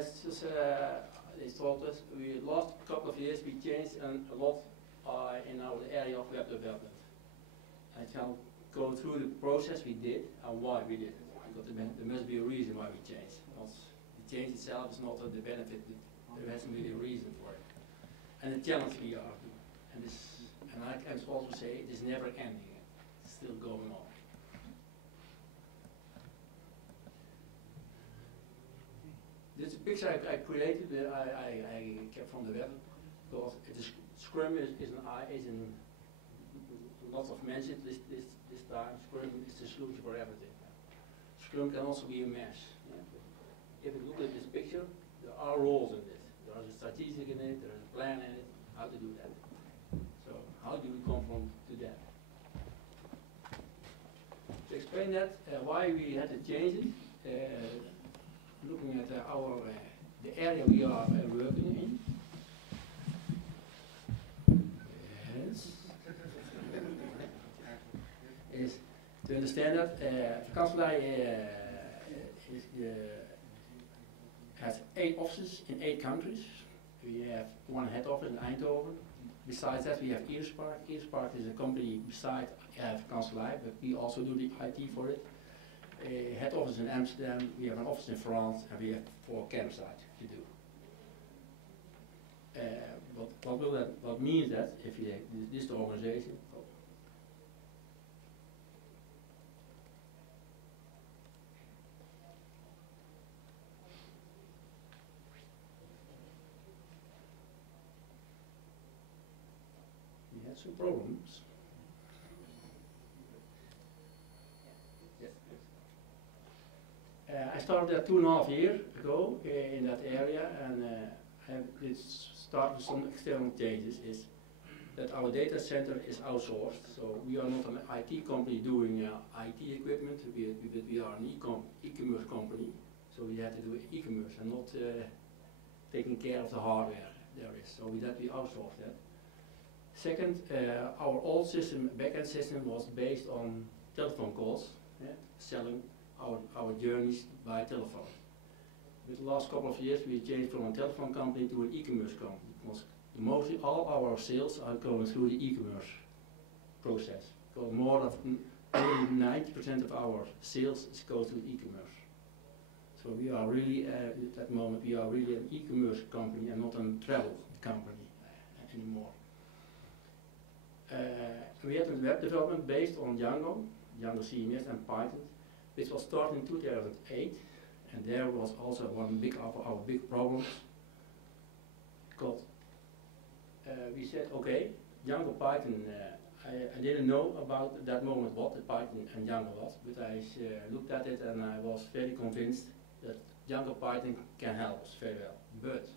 Yes, just, they told us, we last couple of years we changed a lot in our area of web development. I shall go through the process we did and why we did it. Because there must be a reason why we changed. The change itself is not the benefit, there has to be a reason for it. And the challenge we are, and I can also say it is never ending, it's still going on. This picture I created, I kept from the web, because Scrum is in lots of mentions this time. Scrum is the solution for everything. Scrum can also be a mess. Yeah? If you look at this picture, there are roles in this. There is a strategic in it, there is a plan in it, how to do that. So how do we come to that? To explain that, why we had to change it, looking at the area we are working in. Yes. Is to understand that Vakantielei has 8 offices in 8 countries. We have one head office in Eindhoven. Besides that, we have Eerspark. Eerspark is a company beside Vakantielei, but we also do the IT for it. A head office in Amsterdam, we have an office in France, and we have 4 campsites to do. What means that if you this the organization? We had some problems. I started there 2.5 years ago in that area, and it started with some external changes. Is that our data center is outsourced, so we are not an IT company doing IT equipment, but we are an e-commerce company, so we had to do e-commerce and not taking care of the hardware there is. So we outsourced that. Second, our old system, backend system, was based on telephone calls, selling our journeys by telephone. With the last couple of years we changed from a telephone company to an e-commerce company, because mostly all our sales are going through the e-commerce process. So more than 90% of our sales goes to e-commerce. So we are really, at that moment, we are really an e-commerce company and not a travel company anymore. We had a web development based on Django CMS and Python. This was started in 2008, and there was also one of our big problems, because we said, okay, Django Python, I didn't know about that moment what the Python and Django was, but I looked at it and I was very convinced that Django Python can help us very well. But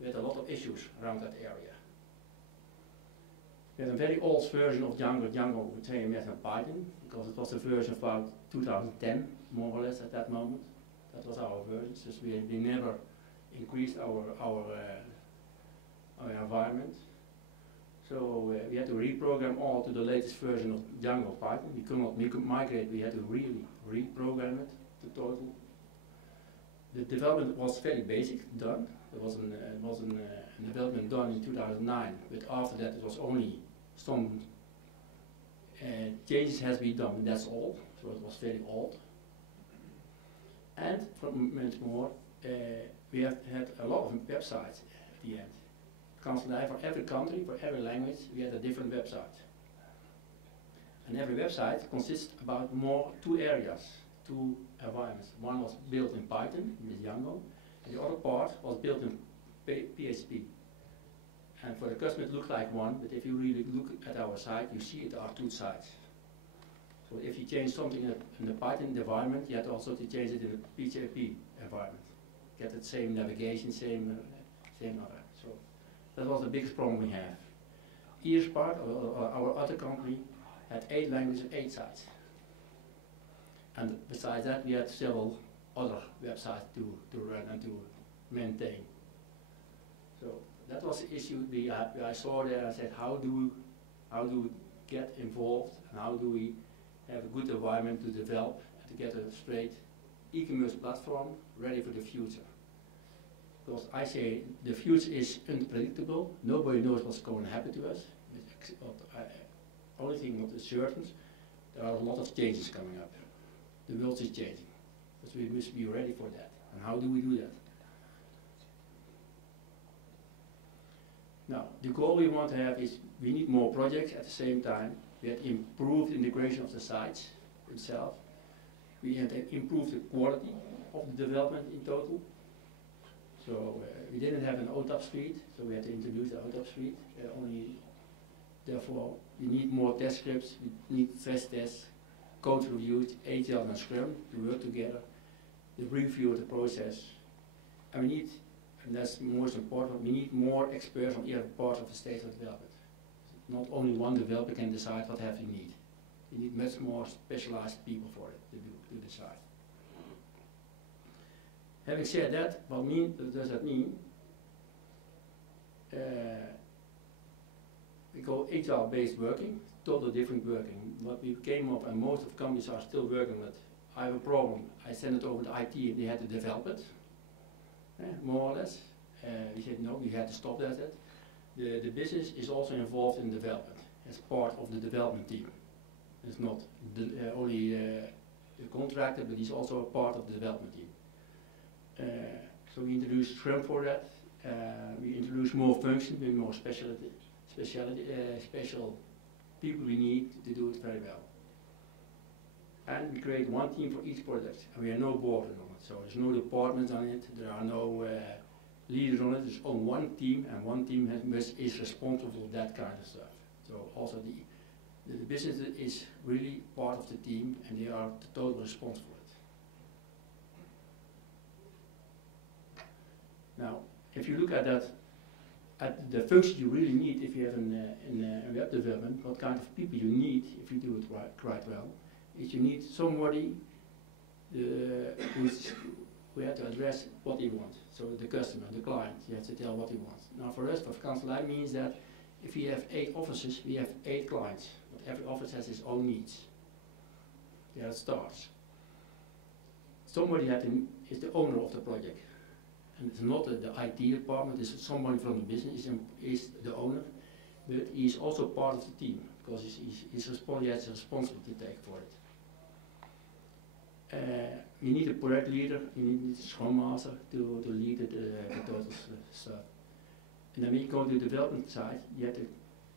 we had a lot of issues around that area. We had a very old version of Django with CMS and Python, because it was a version of about 2010, more or less at that moment. That was our version, so we never increased our environment. So we had to reprogram all to the latest version of Django Python. We could not migrate, we had to really reprogram it to total. The development was very basic done. There was a development done in 2009, but after that it was only some changes has been done, and that's all. So it was very old. And for much more, we have had a lot of websites at the end. Constantly, for every country, for every language, we had a different website. And every website consists about 2 areas, 2 environments. One was built in Python, in Django, and the other part was built in PHP. And for the customer it looked like one, but if you really look at our site, you see there are 2 sites. So if you change something in the Python environment, you have also to change it in the PHP environment. Get the same navigation, same other. So that was the biggest problem we have. Eerspark, our other company, had 8 languages and 8 sites. And besides that, we had several other websites to run and to maintain. So that was the issue I saw there. I said, how do we get involved, and how do we have a good environment to develop and to get a straight e-commerce platform ready for the future? because I say the future is unpredictable. Nobody knows what's going to happen to us. Only thing what is certain, there are a lot of changes coming up. The world is changing, but we must be ready for that. And how do we do that? Now, the goal we want to have is we need more projects at the same time. We have to improve the integration of the sites itself. We have to improve the quality of the development in total. So we didn't have an OTAP suite, so we had to introduce the OTAP suite. Therefore, we need more test scripts, we need stress tests, code reviews, Agile and Scrum to work together, the review of the process. And we need, and that's most important, we need more experts on every part of the stage of development. Not only one developer can decide what have you need. You need much more specialized people for it to decide. Having said that, what does that mean? We call Agile-based working, totally different working. What we came up, and most of companies are still working with, I have a problem, I send it over to IT and they had to develop it, more or less. We said no, we had to stop that. The business is also involved in development as part of the development team. It's not only the contractor, but he's also a part of the development team. So we introduced Scrum for that. We introduced more functions, with more special people we need to do it very well. And we create one team for each project, and we have no board on it. So there's no departments on it, there are no leaders on it, there's only one team, and one team is responsible for that kind of stuff. So also the business is really part of the team, and they are totally responsible for it. Now, if you look at that, at the function you really need if you have a web development, what kind of people you need if you do it quite well, is you need somebody who have to address what he wants. So the customer, the client, you have to tell what he wants. Now for us, for Kanselij means that if we have 8 offices, we have 8 clients. But every office has its own needs. There it starts. Somebody is the owner of the project. And it's not the IT department, it's somebody from the business is the owner, but he's also part of the team because he has responsibility to take for it. You need a project leader, you need a Scrum Master to lead the total stuff. And then when you go to the development side, you have to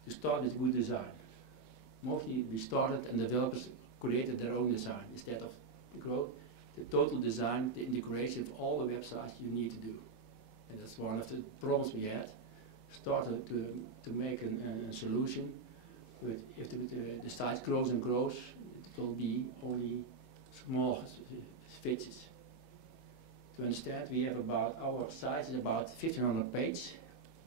start with good design. Mostly we started and developers created their own design instead of the total design, the integration of all the websites you need to do. And that's one of the problems we had. Started to make a solution, but if the site grows and grows, it will be only small fixes. To understand, we have our site is about 1500 pages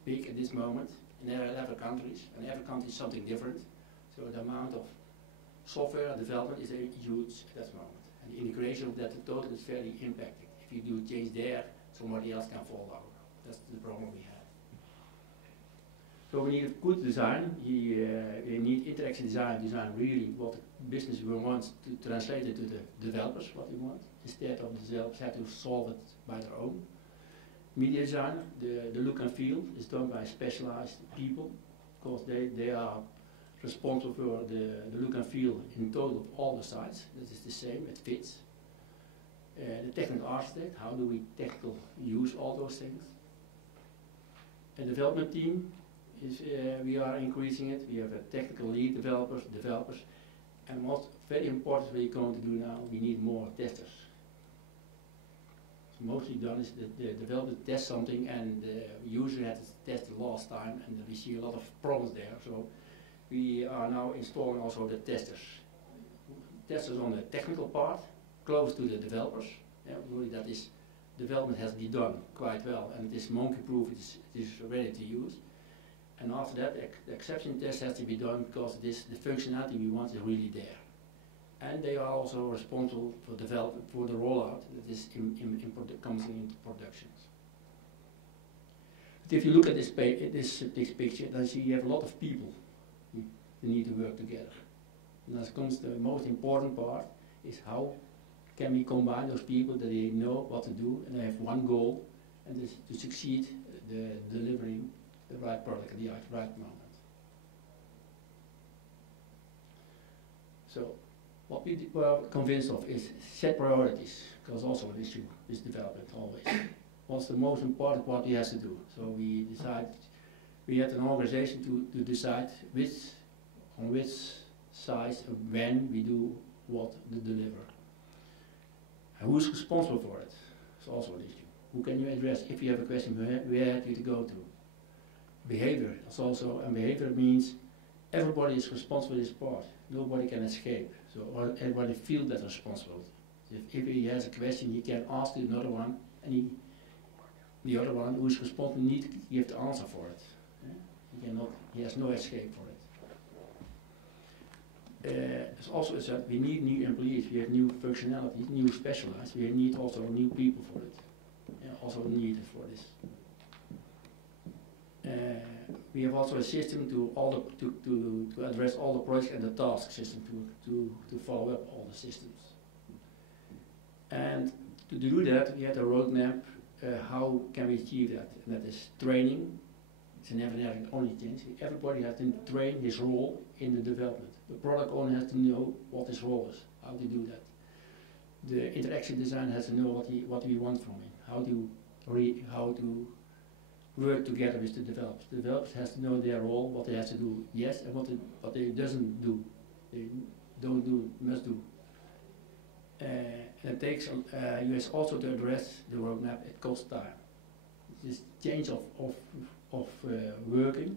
big at this moment in 11 countries, and every country is something different. So the amount of software development is huge at that moment. And the integration of that total is very impacting. If you do change there, somebody else can follow. That's the problem we have. So we need a good design. We need interaction design really what the business will want to translate it to the developers, what they want, instead of the developers have to solve it by their own. Media design, the look and feel is done by specialized people, because they are responsible for the look and feel in total of all the sites. That is the same, it fits. The technical architect, how do we technical use all those things? A development team, we are increasing it. We have a technical lead developers, and what's very important we're going to do now, we need more testers. So mostly done is the developer tests something, and we usually had to test the last time, and we see a lot of problems there. So we are now installing also the testers. Testers on the technical part, close to the developers. Really that is, development has been done quite well, and it is monkey-proof, it is ready to use. And after that, the exception test has to be done because the functionality we want is really there. And they are also responsible for development, for the rollout that is comes into production. But if you look at this picture, then you see you have a lot of people who need to work together. And that comes the most important part, is how can we combine those people that they know what to do and they have one goal and to succeed the delivering the right product at the right moment. So what we were convinced of is set priorities, because also an issue is development always. What's the most important what he has to do? So we decided, we had an organization to decide on which size and when we do what to deliver. And who's responsible for it? It's also an issue. Who can you address? If you have a question, where do you go to? Behavior is also, and behavior means everybody is responsible for this part. Nobody can escape. So everybody feels that responsibility. If he has a question, he can ask another one, and the other one who is responsible needs to give the answer for it. Yeah? He has no escape for it. It's also said we need new employees, we have new functionalities, new specialized, we need also new people for it. Also needed for this. We have also a system to address all the projects and the task system to follow up all the systems. And to do that, we had a roadmap. How can we achieve that? And that is training. It's never only change. Everybody has to train his role in the development. The product owner has to know what his role is, how to do that. The interaction designer has to know what we want from him, how to work together with the developers. The developers has to know their role, what they have to do, yes, and what they doesn't do. They don't do, must do. It takes US also to address the roadmap. It costs time. This change of working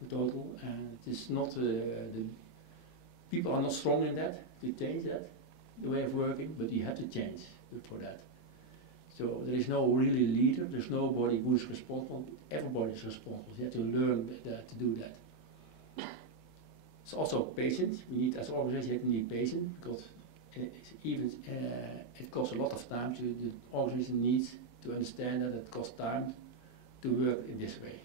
in total, and it is not the people are not strong in that to change that the way of working, but you have to change for that. So there is no really leader. There's nobody who's responsible. Everybody is responsible. You have to learn to do that. It's also patience. We need, as an organization, you need patience because it costs a lot of time. So the organization needs to understand that it costs time to work in this way.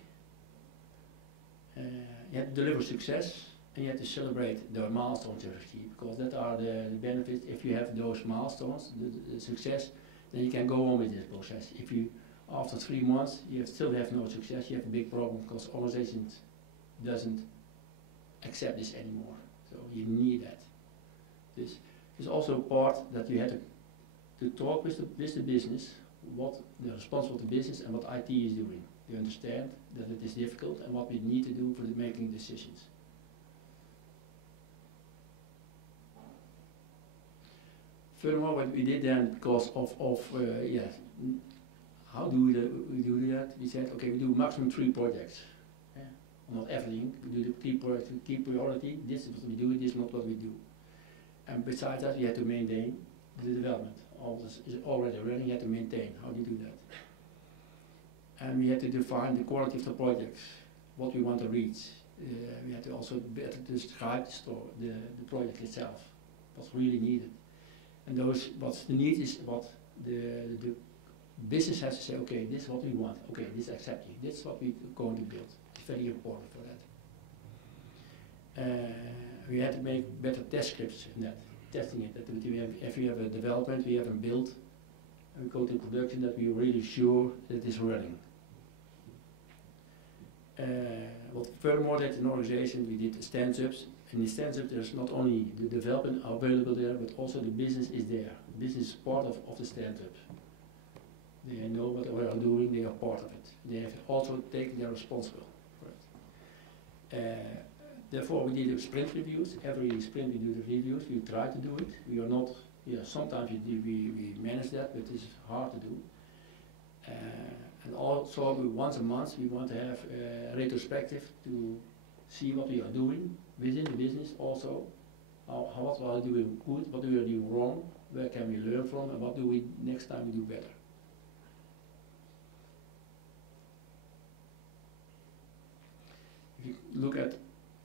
You have to deliver success, and you have to celebrate the milestones you achieve, because that are the benefits. If you have those milestones, the success, then you can go on with this process. If you, after 3 months, you still have no success, you have a big problem, because organization doesn't accept this anymore. So you need that. This is also a part that you have to talk with the business, what the responsible to business and what IT is doing. You understand that it is difficult and what we need to do for making decisions. Furthermore, what we did then, because of how do we do that? We said, okay, we do maximum 3 projects. Yeah. Not everything. We do the key priority. This is what we do. This is not what we do. And besides that, we had to maintain the development. All this is already running. You have to maintain. How do you do that? And we had to define the quality of the projects, what we want to reach. We had to also better describe the project itself, what's really needed. And what's the need is what the business has to say, okay, this is what we want, okay, this is accepting, this is what we're going to build. It's very important for that. We had to make better test scripts in that, testing it. That if we have a development, we have a build, and we go to production, that we're really sure that it is running. Furthermore, that in the organization we did stand-ups. In the stand-up, there's not only the development available there, but also the business is there. The business is part of the stand-up. They know what we are doing, they are part of it. They have also taken their responsibility for it. Therefore, we did sprint reviews. Every sprint we do the reviews. We try to do it. We are not, sometimes we manage that, but it's hard to do. And also, once a month, we want to have a retrospective to see what we are doing within the business also. What are we doing good, what do we do wrong, where can we learn from, and what do we next time we do better. If you look at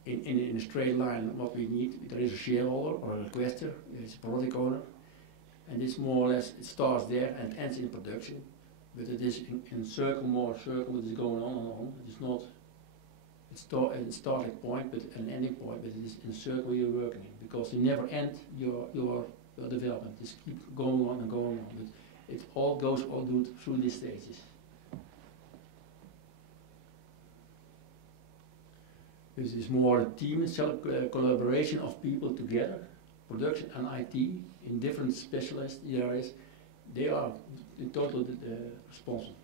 in a straight line what we need, there is a shareholder or a requester, there is a project owner, and this more or less, it starts there and ends in production, but it is in circle, it is going on and on. It is not a starting point, but an ending point, but it is in a circle you're working in, because you never end your development. Just keep going on and going on, but it all goes through these stages. This is more a team collaboration of people together, production and IT in different specialist areas. They are in total responsible.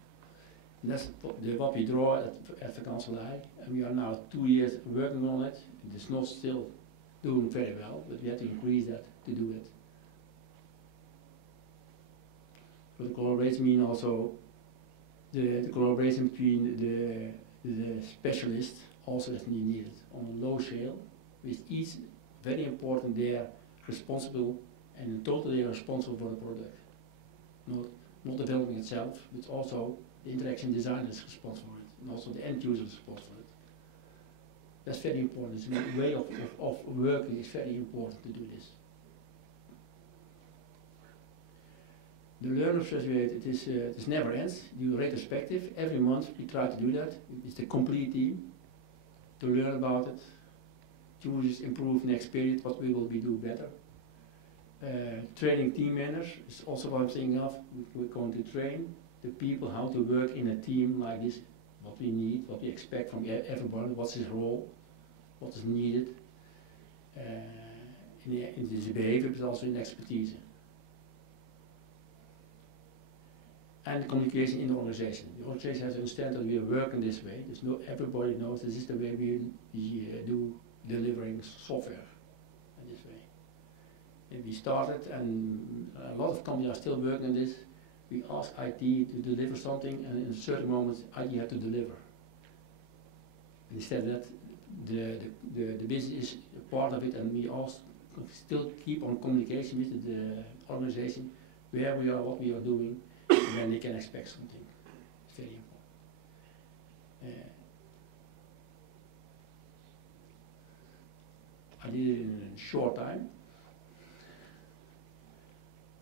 And that's what we draw at the Kanselij, and we are now 2 years working on it. It is not still doing very well, but we have to increase that to do it. So the collaboration means also the collaboration between the specialists also is needed on a low scale, with each very important they are responsible and in total they are responsible for the product. Not developing itself, but also the interaction designer is responsible for it, and also the end user is responsible for it. That's very important. The way of working is very important to do this. The learner survey, it never ends. You do retrospective every month. We try to do that. It's the complete team to learn about it, choose, improve next period. What we will do better. Training team members is also one thing of. We're going to train the people how to work in a team like this. What we need, what we expect from everybody. What's his role? What is needed? In this behavior, but also in expertise. And communication in the organization. The organization has to understand that we are working this way. Everybody knows this is the way we do delivering software in this way. And we started, and a lot of companies are still working on this. We ask IT to deliver something, and in a certain moment, IT has to deliver. Instead of that, the business is a part of it, and we also still keep on communication with the organization, where we are, what we are doing. When they can expect something. It's very important. I did it in a short time.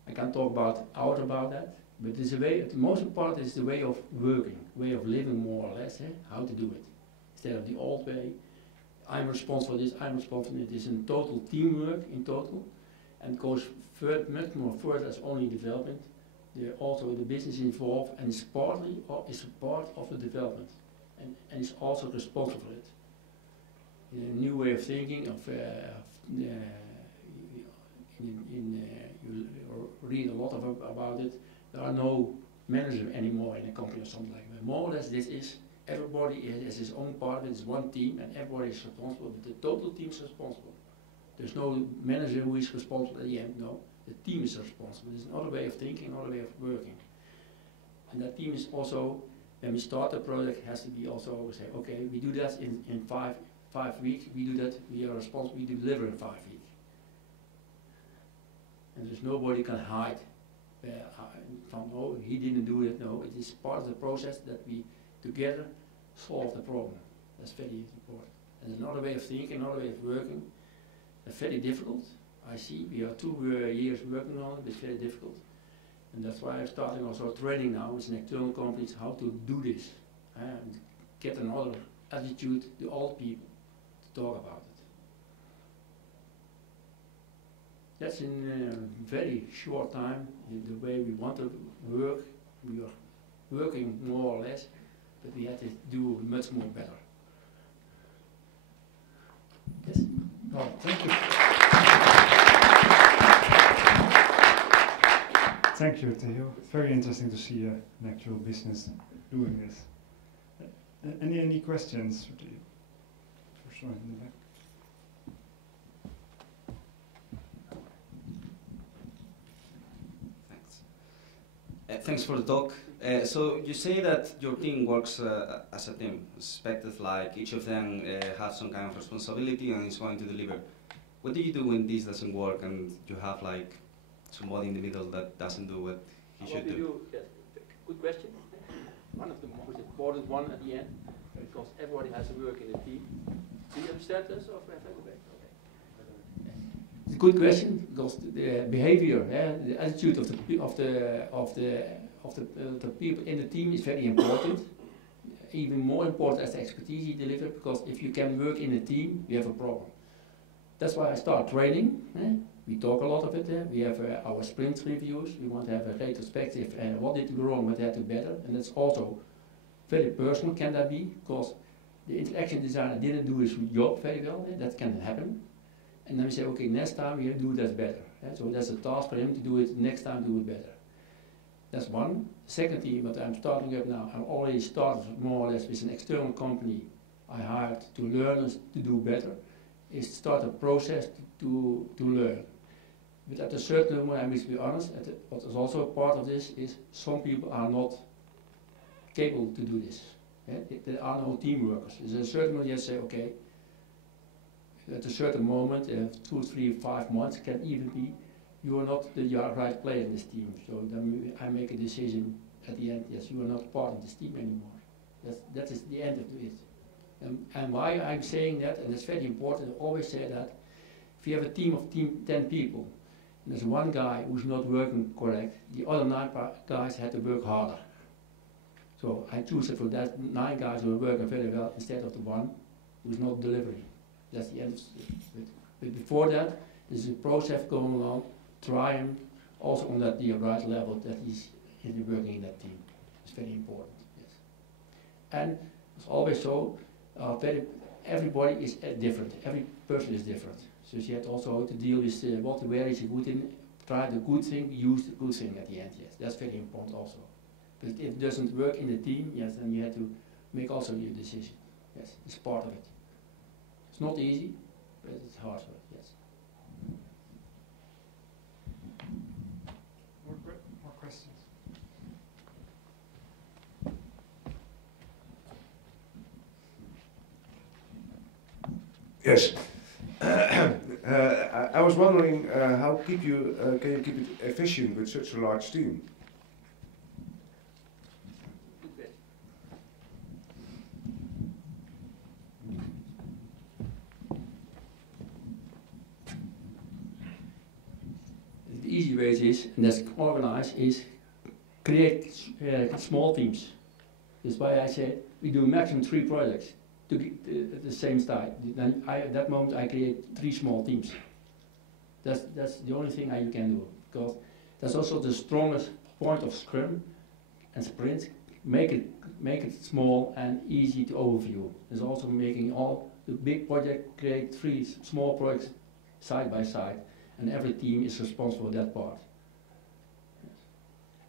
I can't talk about that, but it's a way, the most important is the way of working, way of living more or less, how to do it. Instead of the old way, I'm responsible for this, I'm responsible for it. It's in total teamwork in total, and goes much more further as only development. Also the business involved, and is a part of the development, and is also responsible for it. A new way of thinking, you read a lot about it. There are no managers anymore in a company or something like that. More or less, this is everybody has his own part. It's one team, and everybody is responsible. But the total team is responsible. There's no manager who is responsible at the end. No. The team is responsible. It's another way of thinking, another way of working. And that team is also, when we start the project, has to be also say, okay, we do that in five weeks, we do that, we are responsible, we deliver in 5 weeks. And there's nobody can hide from, oh, he didn't do it. No, it is part of the process that we together solve the problem. That's very important. And another way of thinking, another way of working, that's very difficult. I see we are 2 years working on it, but it's very difficult. And that's why I'm starting also training now with an external companies how to do this. And get another attitude, the old people, to talk about it. That's in a very short time, the way we want to work. We are working more or less, but we have to do much more better. Yes? Oh, thank you. Thank you, Theo. It's very interesting to see an actual business doing this. Any questions? For sure, in the back. Thanks. Thanks for the talk. So you say that your team works as a team. Expected like each of them has some kind of responsibility and is going to deliver. What do you do when this doesn't work and you have like somebody in the middle that doesn't do what he should do? Yes. Good question. One of the most important one at the end, because everybody has to work in a team. Do you understand this? It's a good question, because the behavior, the attitude of the people in the team is very important. Even more important as the expertise you deliver, because if you can work in a team, we have a problem. That's why I start training. We talk a lot of it. We have our sprint reviews. We want to have a retrospective. What did we wrong? What had to better? And that's also very personal. Can that be? Because the interaction designer didn't do his job very well, that can happen. And then we say, okay, next time we do that better. So that's a task for him to do it, next time do it better. That's one. Second thing, what I'm starting up now, I'm already started more or less with an external company I hired to learn us to do better, is to start a process to learn. But at a certain moment, I must be honest, what is also a part of this is some people are not capable to do this. There are no team workers. There's a certain moment you say, okay, at a certain moment, 2, 3, 5 months can even be, you are not the right player in this team. So then I make a decision at the end, yes, you are not part of this team anymore. That is the end of it. And why I'm saying that, and it's very important, I always say that, if you have a team of 10 people, and there's one guy who's not working correct, the other 9 guys had to work harder. So I choose it for that 9 guys who are working very well instead of the one who's not delivering. That's the end of it. But before that, there's a process going on, try him also on the right level that he's working in that team. It's very important, yes. And it's always so, everybody is different, every person is different. So you have also to deal with where is he good in, try the good thing, use the good thing at the end, yes. That's very important also. But if it doesn't work in the team, yes, then you have to make also your decision. Yes, it's part of it. It's not easy, but it's hard work, yes. More questions? Yes. I was wondering how can you keep it efficient with such a large team? The easy way is, and that's organized, is create small teams. That's why I say we do maximum 3 projects to get at the same style. Then at that moment I create 3 small teams. That's the only thing you can do, because that's also the strongest point of Scrum and sprints. Make it small and easy to overview. It's also making all the big project, create 3 small projects side by side, and every team is responsible for that part.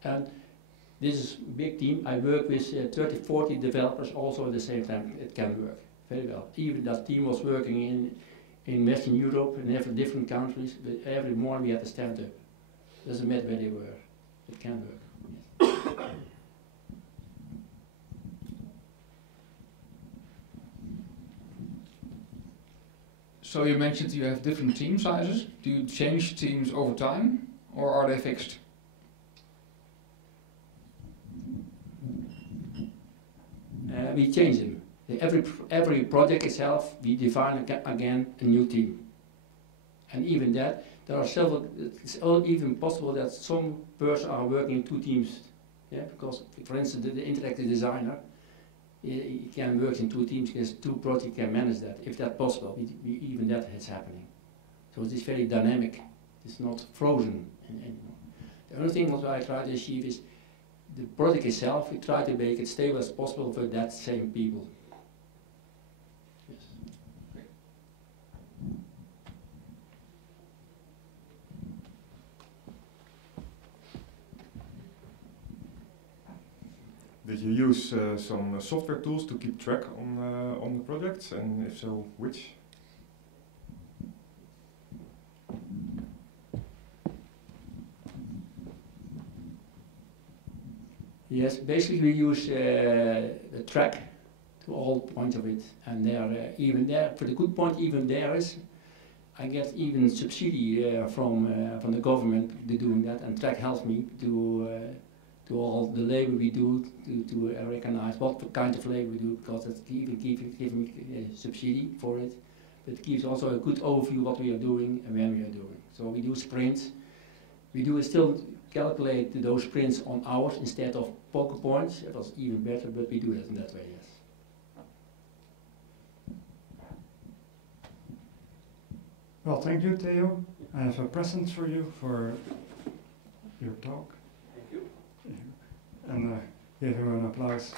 And this is a big team. I work with 30, 40 developers also at the same time. It can work very well. Even that team was working in Western Europe, in every different countries, but every morning we had to stand up. Doesn't matter where they were. It can work. Yes. So you mentioned you have different team sizes. Do you change teams over time, or are they fixed? We change them. Every project itself, we define again a new team. And even that, there are several, it's even possible that some persons are working in 2 teams. Yeah, because, for instance, the interactive designer, he can work in 2 teams, because 2 projects can manage that. If that's possible, even that is happening. So it is very dynamic. It's not frozen anymore. The only thing what I try to achieve is the project itself, we try to make it stable as possible for that same people. Yes. Did you use some software tools to keep track on the projects, and if so, which? Yes, basically we use the track to all points of it, and there even there for the good point even there is I get even subsidy from the government to doing that, and track helps me to all the labor we do to recognize what kind of labor we do, because it's even giving me subsidy for it, but it gives also a good overview what we are doing and when we are doing. So we do sprints. We do still calculate those sprints on hours instead of poker points. It was even better, but we do it in that way, yes. Well, thank you, Theo. I have a present for you for your talk. Thank you. And give him an applause.